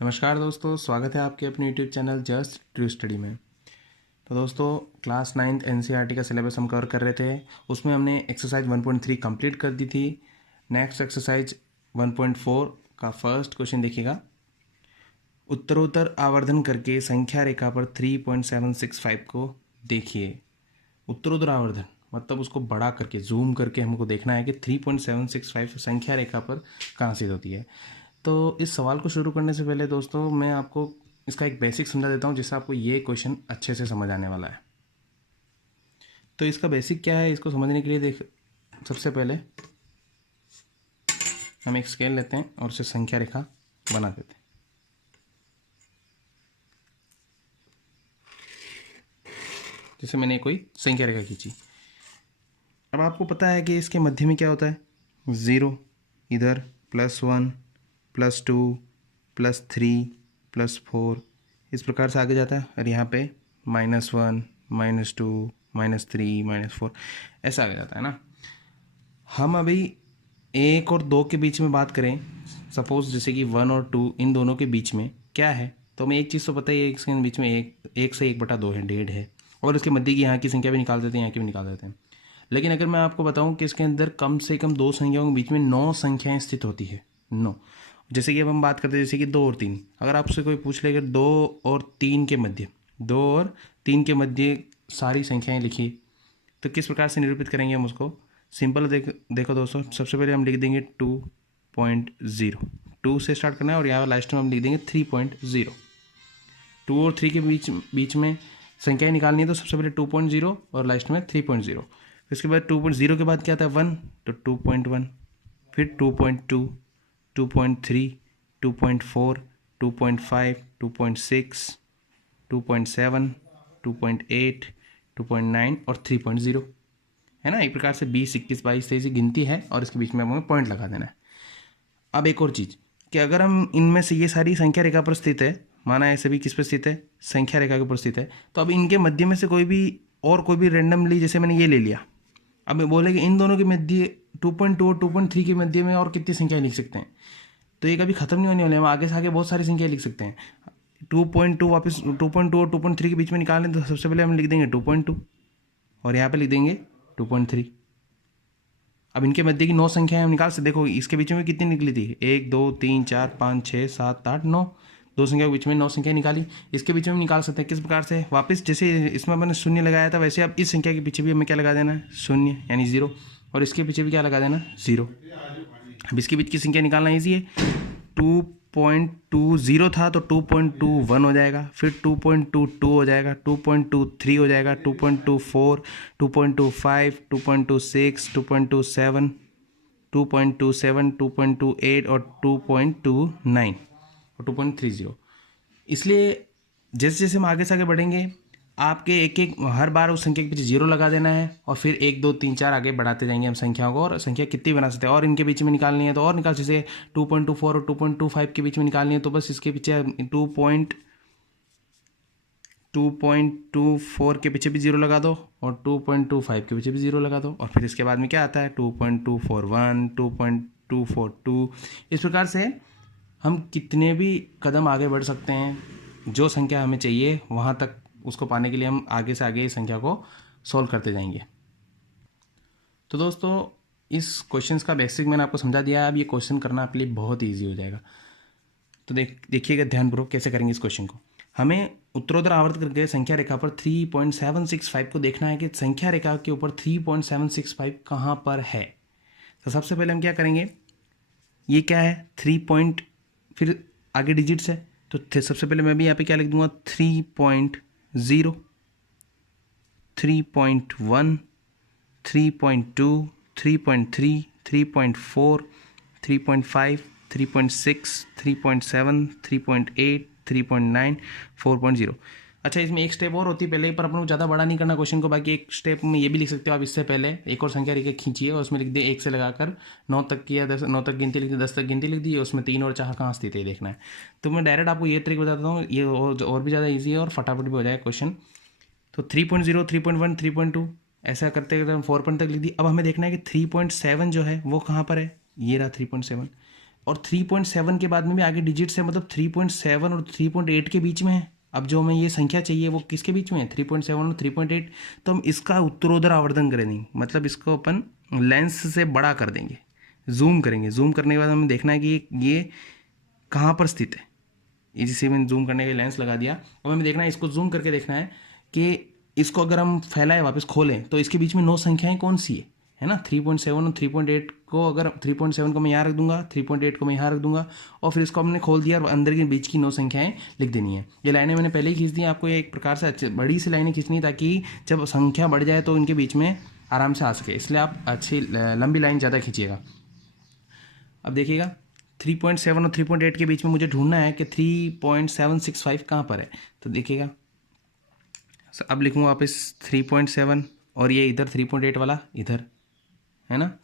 नमस्कार दोस्तों, स्वागत है आपके अपने YouTube channel just true study में। तो दोस्तों, क्लास 9th एनसीईआरटी का सिलेबस हम कवर कर रहे थे। उसमें हमने एक्सरसाइज 1.3 कंप्लीट कर दी थी। नेक्स्ट एक्सरसाइज 1.4 का फर्स्ट क्वेश्चन देखिएगा। उत्तरोत्तर आवर्धन करके संख्या रेखा पर 3.765 को देखिए। उत्तरोत्तर आवर्धन मतलब उसको बड़ा करके जूम करके हमको देखना है कि 3.765 संख्या रेखा पर कहाँ स्थित होती है। तो इस सवाल को शुरू करने से पहले दोस्तों मैं आपको इसका एक बेसिक समझा देता हूँ, जिससे आपको ये क्वेश्चन अच्छे से समझ आने वाला है। तो इसका बेसिक क्या है, इसको समझने के लिए सबसे पहले हम एक स्केल लेते हैं और उसे संख्या रेखा बना देते हैं। जैसे मैंने कोई संख्या रेखा खींची। अब आपको पता है कि इसके मध्य में क्या होता है, 0, इधर +1, +2, +3, +4, इस प्रकार से आगे जाता है। और यहाँ पे -1, -2, -3, -4 ऐसा आगे जाता है ना। हम अभी 1 और 2 के बीच में बात करें, सपोज जैसे कि 1 और 2, इन दोनों के बीच में क्या है, तो हमें एक चीज़ तो पता ही है, इसके बीच में 1 से 1/2 है, 1.5 है। और इसके मध्य की यहाँ की संख्या भी निकाल देते हैं, यहाँ की भी निकाल देते हैं। लेकिन अगर मैं आपको बताऊं कि इसके अंदर कम से कम 2 संख्याओं के बीच में 9 संख्याएं स्थित होती है, 9। जैसे कि अब हम बात करते हैं जैसे कि 2 और 3, अगर आपसे कोई पूछ ले कि 2 और 3 के मध्य, 2 और 3 के मध्य सारी संख्याएं लिखिए, तो किस प्रकार से निरूपित करेंगे हम उसको। सिंपल देखो दोस्तों, सबसे पहले हम लिख देंगे 2.0, 2 से स्टार्ट करना है और यहाँ लास्ट में हम लिख देंगे 3.0। 2 और 3 के बीच में संख्याएं निकालनी है, तो सबसे पहले 2.0 और लास्ट में 3.0। इसके बाद 2.0 के बाद क्या आता है 1, तो 2.1, फिर 2.2, 2.3, 2.4, 2.5, 2.6, 2.7, 2.8, 2.9 और 3.0 है ना। एक प्रकार से 20, 21, 22, 23 गिनती है और इसके बीच में हमें पॉइंट लगा देना है। अब एक और चीज़ कि अगर हम इनमें से ये सारी संख्या रेखा पर स्थित है, माना है सभी किस पर स्थित है, संख्या रेखा के ऊपर स्थित है, तो अब इनके मध्य में से कोई भी रैंडमली, जैसे मैंने ये ले लिया, अब बोले कि इन दोनों के मध्य 2.2 और 2.3 के मध्य में और कितनी संख्या लिख सकते हैं, तो ये कभी खत्म नहीं होने वाले। हम आगे से आगे बहुत सारी संख्या लिख सकते हैं। 2.2 वापस 2.2 और 2.3 के बीच में निकालें, तो सबसे पहले हम लिख देंगे 2.2 और यहाँ पे लिख देंगे 2.3। अब इनके मध्य की 9 संख्याएं हम निकाल सकते। देखो इसके बीच में कितनी निकली थी, 1, 2, 3, 4, 5, 6, 7, 8, 9, 2 संख्या के बीच में 9 संख्या निकाली। इसके बीच में हम निकाल सकते हैं किस प्रकार से, वापस जैसे इसमें मैंने 0 लगाया था, वैसे अब इस संख्या के पीछे भी हमें क्या लगा देना है, 0 यानी 0, और इसके पीछे भी क्या लगा देना, 0। अब इसके बीच की संख्या निकालना ईजी है। 2.20 था तो 2.21 हो जाएगा, फिर 2.22 हो जाएगा, 2.23 हो जाएगा, 2.24, 2.25, 2.26, 2.27, 2.27, 2.28 और 2.29 और 2.30। इसलिए जैसे जैसे हम आगे से आगे बढ़ेंगे, आपके एक एक हर बार उस संख्या के पीछे 0 लगा देना है और फिर 1, 2, 3, 4 आगे बढ़ाते जाएंगे हम संख्याओं को, और संख्या कितनी बना सकते हैं। और इनके बीच में निकालनी है तो और निकाल, जैसे 2.24 और 2.25 के बीच में निकालनी है, तो बस इसके पीछे 2.24 के पीछे भी 0 लगा दो और 2.25 के पीछे भी 0 लगा दो, और फिर इसके बाद में क्या आता है 2.241, 2.242। इस प्रकार से हम कितने भी कदम आगे बढ़ सकते हैं, जो संख्या हमें चाहिए वहाँ तक उसको पाने के लिए हम आगे से आगे इस संख्या को सॉल्व करते जाएंगे। तो दोस्तों, इस क्वेश्चंस का बेसिक मैंने आपको समझा दिया है। अब ये क्वेश्चन करना आपके लिए बहुत ईजी हो जाएगा। तो देखिएगा ध्यानपूर्वक कैसे करेंगे इस क्वेश्चन को। हमें उत्तरोत्तर आवर्त करके संख्या रेखा पर 3.765 को देखना है कि संख्या रेखा के ऊपर 3.765 कहाँ पर है। तो सबसे पहले हम क्या करेंगे, ये क्या है 3 फिर आगे डिजिट्स है, तो सबसे पहले मैं भी यहाँ पे क्या लिख दूंगा 3.0, 3.1, 3.2, 3.3, 3.4, 3.5, 3.6, 3.7, 3.8, 3.9, 4.0। अच्छा, इसमें एक स्टेप और होती है पहले, पर अपन को ज़्यादा बड़ा नहीं करना क्वेश्चन को। बाकी एक स्टेप में ये भी लिख सकते हो आप, इससे पहले एक और संख्या रेखा खींचिए और उसमें लिख दिए 1 से लगाकर 9 तक की या 9 तक गिनती लिख दी, 10 तक गिनती लिख दी, उसमें 3 और 4 कहाँ स्थित है देखना है। तो मैं डायरेक्ट आपको ये ट्रिक बताता हूँ, ये और भी ज़्यादा ईजी है और फटाफट भी हो जाएगा क्वेश्चन। तो 3.0, 3.1, 3.2 ऐसा करते करते हम 4 तक लिख दी। अब हमें देखना है कि 3.7 जो है वो कहाँ पर है, ये रहा 3.7, और 3.7 के बाद में भी आगे डिजिट्स है, मतलब 3.7 और 3.8 के बीच में है। अब जो हमें ये संख्या चाहिए वो किसके बीच में है, 3.7 और 3.8। तो हम इसका उत्तरोत्तर आवर्धन करेंगे, मतलब इसको अपन लेंस से बड़ा कर देंगे, जूम करेंगे। जूम करने के बाद हमें देखना है कि ये कहाँ पर स्थित है। इसी में जूम करने के लेंस लगा दिया। अब हमें देखना है, इसको जूम करके देखना है कि इसको अगर हम फैलाए वापस खोलें तो इसके बीच में 9 संख्याएं कौन सी है ना। 3.7 और 3.8 को, अगर 3.7 को मैं यहाँ रख दूंगा, 3.8 को मैं यहाँ रख दूंगा, और फिर इसको हमने खोल दिया और अंदर के बीच की 9 संख्याएं लिख देनी है। ये लाइनें मैंने पहले ही खींच दी, आपको एक प्रकार से अच्छी बड़ी सी लाइनें खींचनी, ताकि जब संख्या बढ़ जाए तो इनके बीच में आराम से आ सके, इसलिए आप अच्छी लंबी लाइन ज़्यादा खींचिएगा। अब देखिएगा 3.7 और 3.8 के बीच में मुझे ढूंढना है कि 3.765 कहाँ पर है। तो देखिएगा अब लिखूँगा वापस 3.7 और ये इधर 3.8 वाला इधर है ना।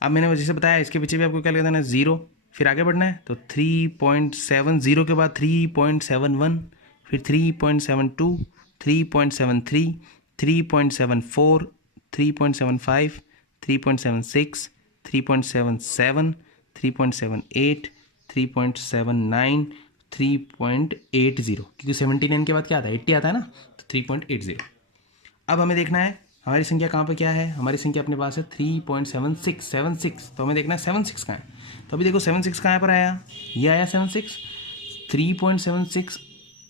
अब मैंने जैसे बताया इसके पीछे भी आपको क्या लगाना है, 0, फिर आगे बढ़ना है। तो 3.70 के बाद 3.71, फिर 3.72, 3.73, 3.74, 3.75, 3.76, 3.77, 3.78, 3.79, 3.80, क्योंकि 79 के बाद क्या आता है, 80 आता है ना, तो 3.80। अब हमें देखना है हमारी संख्या कहाँ पे क्या है, हमारी संख्या अपने पास है 3.76, तो हमें देखना है 76 कहाँ है। तो अभी देखो 76 कहाँ पर आया, ये आया 76, 3.76,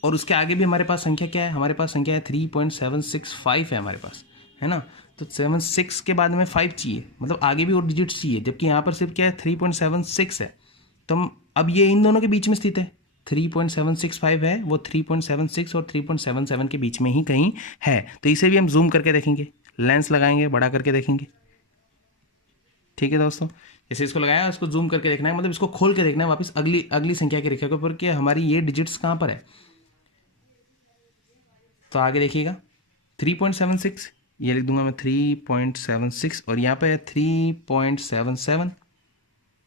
और उसके आगे भी हमारे पास संख्या क्या है, हमारे पास संख्या है 3.765 है हमारे पास, है ना। तो 76 के बाद में 5 चाहिए, मतलब आगे भी और डिजिट्स चाहिए, जबकि यहाँ पर सिर्फ क्या है 3.76 है। तो हम अब ये इन दोनों के बीच में स्थित है, 3.765 है, वो 3.76 और 3.77 के बीच में ही कहीं है। तो इसे भी हम जूम करके देखेंगे, लेंस लगाएंगे, बड़ा करके देखेंगे। ठीक है दोस्तों, जैसे इसको लगाया, इसको जूम करके देखना है, मतलब इसको खोल के देखना है वापस अगली संख्या की रेखा के ऊपर कि हमारी ये डिजिट्स कहाँ पर है। तो आगे देखिएगा 3.76, ये लिख दूंगा मैं 3.76, और यहाँ पे है 3.77,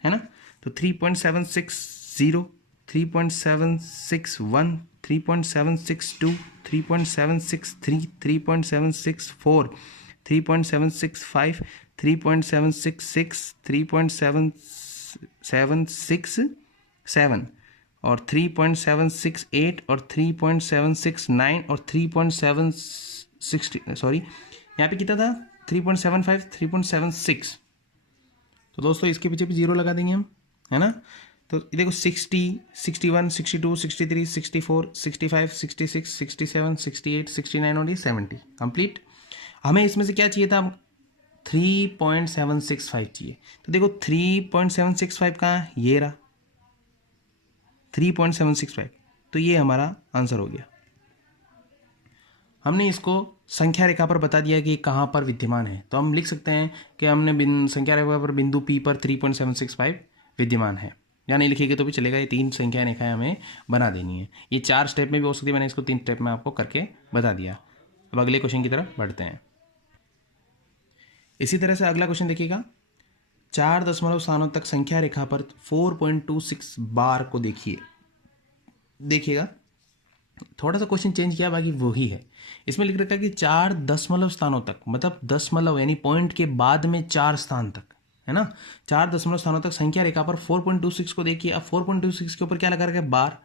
है ना। तो 3.760, 3.761, 3.762, 3.763, 3.764, 3.765, 3.766, 3.767 और 3.768 और 3.769 और 3.760, सॉरी यहाँ पे कितना था 3.75, 3.76। तो दोस्तों इसके पीछे भी 0 लगा देंगे हम, है ना। तो ये देखो 60, 61, 62, 63, 64, 65, 66, 67, 68, 69 और ये 70 कंप्लीट। हमें इसमें से क्या चाहिए था, 3.765 चाहिए। तो देखो 3.765 कहाँ है, ये रहा 3.765, तो ये हमारा आंसर हो गया। हमने इसको संख्या रेखा पर बता दिया कि कहाँ पर विद्यमान है। तो हम लिख सकते हैं कि हमने संख्या रेखा पर बिंदु P पर 3.765 विद्यमान है, या नहीं लिखेंगे तो भी चलेगा। ये 3 संख्या रेखाएं हमें बना देनी है। ये 4 स्टेप में भी हो सकती है, मैंने इसको 3 स्टेप में आपको करके बता दिया। अब अगले क्वेश्चन की तरफ बढ़ते हैं। इसी तरह से अगला क्वेश्चन देखिएगा, 4 दशमलव स्थानों तक संख्या रेखा पर 4.26 बार को देखिएगा थोड़ा सा क्वेश्चन चेंज किया, बाकी वही है। इसमें लिख रखा है कि 4 दशमलव स्थानों तक, मतलब दशमलव यानी पॉइंट के बाद में 4 स्थान तक, है ना। 4 दशमलव स्थानों तक संख्या रेखा पर 4.26 को देखिए। अब 4.26 के ऊपर क्या लगा रखा है, बार,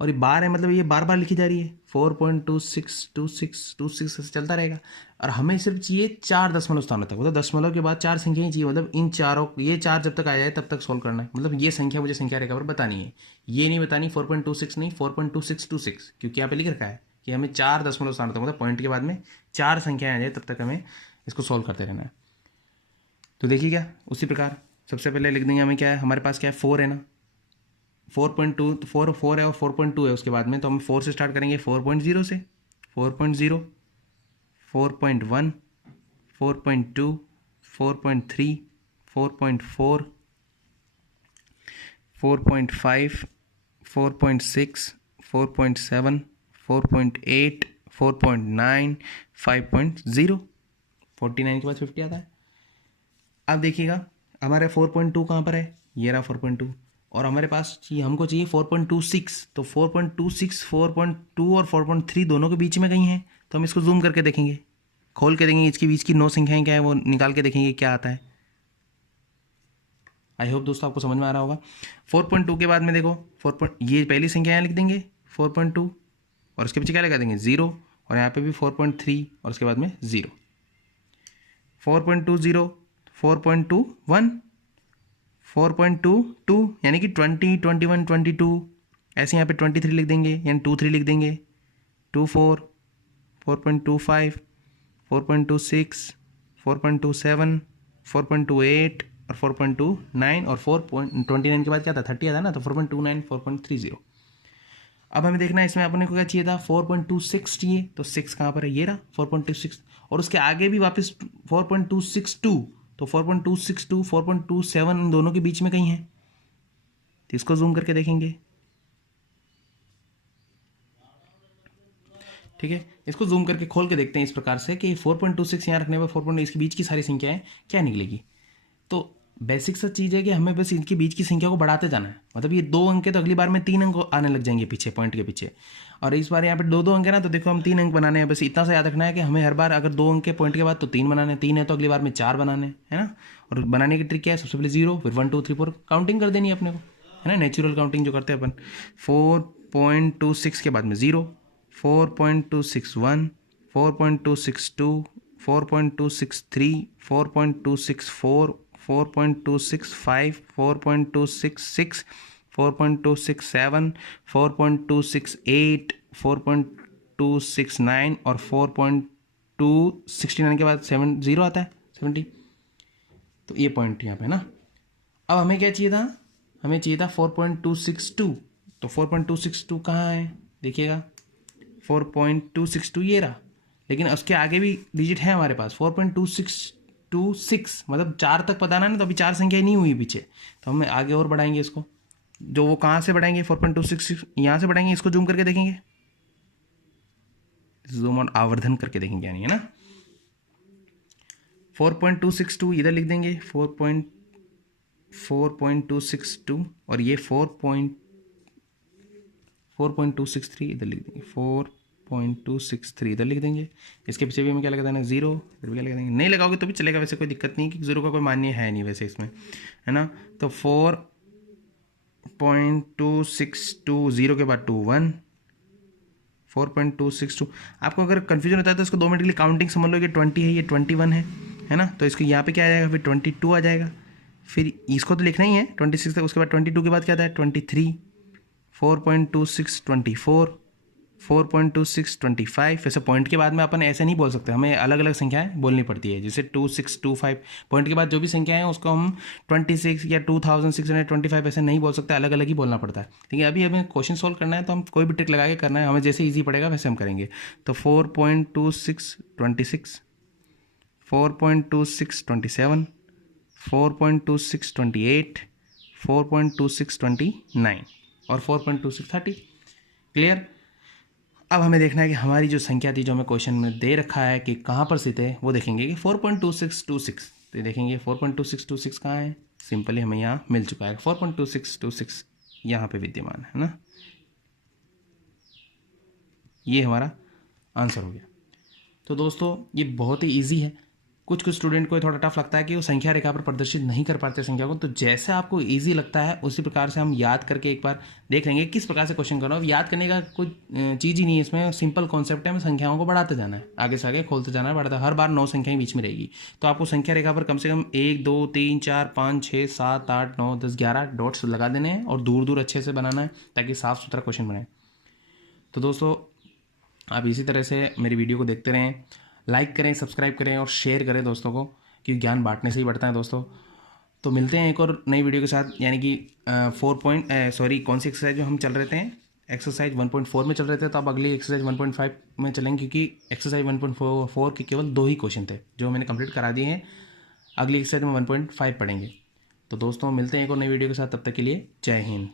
और ये बार है, मतलब ये बार बार लिखी जा रही है 4.262626 से चलता रहेगा। और हमें सिर्फ चाहिए 4 दशमलव स्थानों तक, मतलब दशमलव के बाद 4 संख्याएं चाहिए, मतलब इन चारों, ये 4 जब तक आ जाए तब तक सोल्व करना है। मतलब ये संख्या मुझे संख्या रेखा पर बतानी है, ये नहीं बतानी 4.26 नहीं 4.2626, क्योंकि यहाँ पे लिख रखा है कि हमें 4 दशमलव स्थानों तक, मतलब पॉइंट के बाद में 4 संख्याएं आ जाए तब तक हमें इसको सोल्व करते रहना है। तो देखिए क्या, उसी प्रकार सबसे पहले लिख देंगे हमें क्या है, हमारे पास क्या है 4 है ना, 4.2, 4 है और 4.2 है उसके बाद में, तो हम 4 से स्टार्ट करेंगे, 4.0 से, 4.0, 4.1, 4.2, 4.3, 4.4, 4.5, 4.6, 4.7, 4.8, 4.9, 5.0, 49 के बाद 50 आता है। अब देखिएगा हमारे 4.2 कहाँ पर है, ये रहा 4.2, और हमारे पास हमको चाहिए 4.26, तो 4.26, 4.2 और 4.3 दोनों के बीच में कहीं है। तो हम इसको जूम करके देखेंगे, खोल के देखेंगे, इसके बीच की 9 संख्याएं क्या है वो निकाल के देखेंगे क्या आता है। आई होप दोस्तों आपको समझ में आ रहा होगा। 4.2 के बाद में देखो ये पहली संख्या यहाँ लिख देंगे 4.2 और उसके पीछे क्या लगा देंगे 0 और यहाँ पे भी 4.3 और उसके बाद में 0। 4.20 4.21 4.22 यानी कि 20 21 22 ऐसे यहाँ पे 23 लिख देंगे यानी 23 लिख देंगे 24 4.25 4.26 4.27 4.28 और 4.29 और 4.29 के बाद क्या था 30 आता ना, तो 4.29 4.30। अब हमें देखना है इसमें अपने को क्या चाहिए था 4.26 चाहिए, तो 6 कहाँ पर है ये रहा 4.26 और उसके आगे भी वापस 4.262, तो 4.262 4.27 इन दोनों के बीच में कहीं है, तो इसको जूम करके देखेंगे। ठीक है, इसको जूम करके खोल के देखते हैं इस प्रकार से कि 4.26 यहाँ रखने पर 4. इसके बीच की सारी संख्याएं क्या निकलेगी। तो बेसिक सा चीज़ है कि हमें बस इनके बीच की संख्या को बढ़ाते जाना है, मतलब ये 2 अंक है तो अगली बार में 3 अंक आने लग जाएंगे पीछे पॉइंट के पीछे, और इस बार यहाँ पे 2 अंक है ना, तो देखो हम 3 अंक बनाने हैं। बस इतना सा याद रखना है कि हमें हर बार अगर 2 अंक के पॉइंट के बाद तो 3 बनाने, 3 है तो अगली बार में 4 बनाने है ना। और बनाने की ट्रिक क्या है, सबसे पहले 0 फिर 1 2 3 4 काउंटिंग कर देनी है अपने को, है ना, नेचुरल काउंटिंग जो करते हैं अपन। 4.26 के बाद में 0 4.261 4.262 4.263 4.264 4.265 4.266 4.267 4.268 4.269 और 4.269 के बाद 70 आता है 70। तो ये पॉइंट यहाँ पे ना। अब हमें क्या चाहिए था, हमें चाहिए था 4.262, तो 4.262 कहाँ है देखिएगा 4.262 ये रहा, लेकिन उसके आगे भी डिजिट है हमारे पास 4.2626, मतलब 4 तक पता ना, तो अभी 4 संख्या नहीं हुई पीछे, तो हम आगे और बढ़ाएंगे इसको। जो वो कहाँ से बढ़ाएंगे 4.266 यहाँ से बढ़ाएंगे, इसको जूम करके देखेंगे, जूम और आवर्धन करके देखेंगे यानी, है ना। 4.262 इधर लिख देंगे 4.262 और ये 4.263 इधर लिख देंगे 4.263 इधर लिख देंगे। इसके पीछे भी हमें क्या लगा देना 0, इधर भी क्या लगा देंगे, नहीं लगाओगे तो भी चलेगा, वैसे कोई दिक्कत नहीं कि 0 का कोई मान्य है नहीं वैसे इसमें, है ना। तो 4.262 0 के बाद 21 4.262। आपको अगर कन्फ्यूजन होता है तो इसको 2 मिनट के लिए काउंटिंग समझ लो कि 20 है ये 21 है ना, तो इसको यहाँ पे क्या आ जाएगा फिर 22 आ जाएगा, फिर इसको तो लिखना ही है 26 तक, उसके बाद 22 के बाद क्या आता है 23 4.26 24 4.26 25। वैसे पॉइंट के बाद में अपन ऐसे नहीं बोल सकते, हमें अलग अलग संख्याएं बोलनी पड़ती है, जैसे 2625 पॉइंट के बाद जो भी संख्याएं हैं उसको हम 26 या 2625 ऐसे नहीं बोल सकते, अलग अलग ही बोलना पड़ता है। ठीक है, अभी हमें क्वेश्चन सोल्व करना है तो हम कोई भी ट्रिक लगा के करना है, हमें जैसे ईजी पड़ेगा वैसे हम करेंगे। तो 4.26 26 4.26 27 4.26 28 4.26 29 और 4.26 30। क्लियर। अब हमें देखना है कि हमारी जो संख्या थी जो हमें क्वेश्चन में दे रखा है कि कहाँ पर स्थित है, वो देखेंगे कि 4.2626, तो देखेंगे 4.2626 कहाँ है, सिंपली हमें यहाँ मिल चुका है 4.2626 यहाँ पे विद्यमान है ना, ये हमारा आंसर हो गया। तो दोस्तों ये बहुत ही ईजी है, कुछ स्टूडेंट को थोड़ा टफ लगता है कि वो संख्या रेखा पर प्रदर्शित नहीं कर पाते संख्या को, तो जैसे आपको इजी लगता है उसी प्रकार से हम याद करके एक बार देख लेंगे किस प्रकार से क्वेश्चन करना है। याद करने का कोई चीज़ ही नहीं है इसमें, सिंपल कॉन्सेप्ट है, हमें संख्याओं को बढ़ाते जाना है, आगे से आगे खोलते जाना है, बढ़ाते, हर बार 9 संख्याएं बीच में रहेगी, तो आपको संख्या रेखा पर कम से कम 1 2 3 4 5 6 7 8 9 10 11 डॉट्स लगा देने हैं और दूर दूर अच्छे से बनाना है ताकि साफ सुथरा क्वेश्चन बने। तो दोस्तों आप इसी तरह से मेरी वीडियो को देखते रहें, लाइक करें, सब्सक्राइब करें और शेयर करें दोस्तों को, क्योंकि ज्ञान बांटने से ही बढ़ता है दोस्तों। तो मिलते हैं एक और नई वीडियो के साथ, यानी कि कौन सी एक्सरसाइज जो हम चल रहे थे, एक्सरसाइज 1.4 में चल रहे थे, तो अब अगली एक्सरसाइज 1.5 में चलेंगे, क्योंकि एक्सरसाइज 1.4 के केवल 2 ही क्वेश्चन थे जो मैंने कंप्लीट करा दिए हैं, अगली एक्सरसाइज में 1.5 पढ़ेंगे। तो दोस्तों मिलते हैं एक और नई वीडियो के साथ, तब तक के लिए जय हिंद।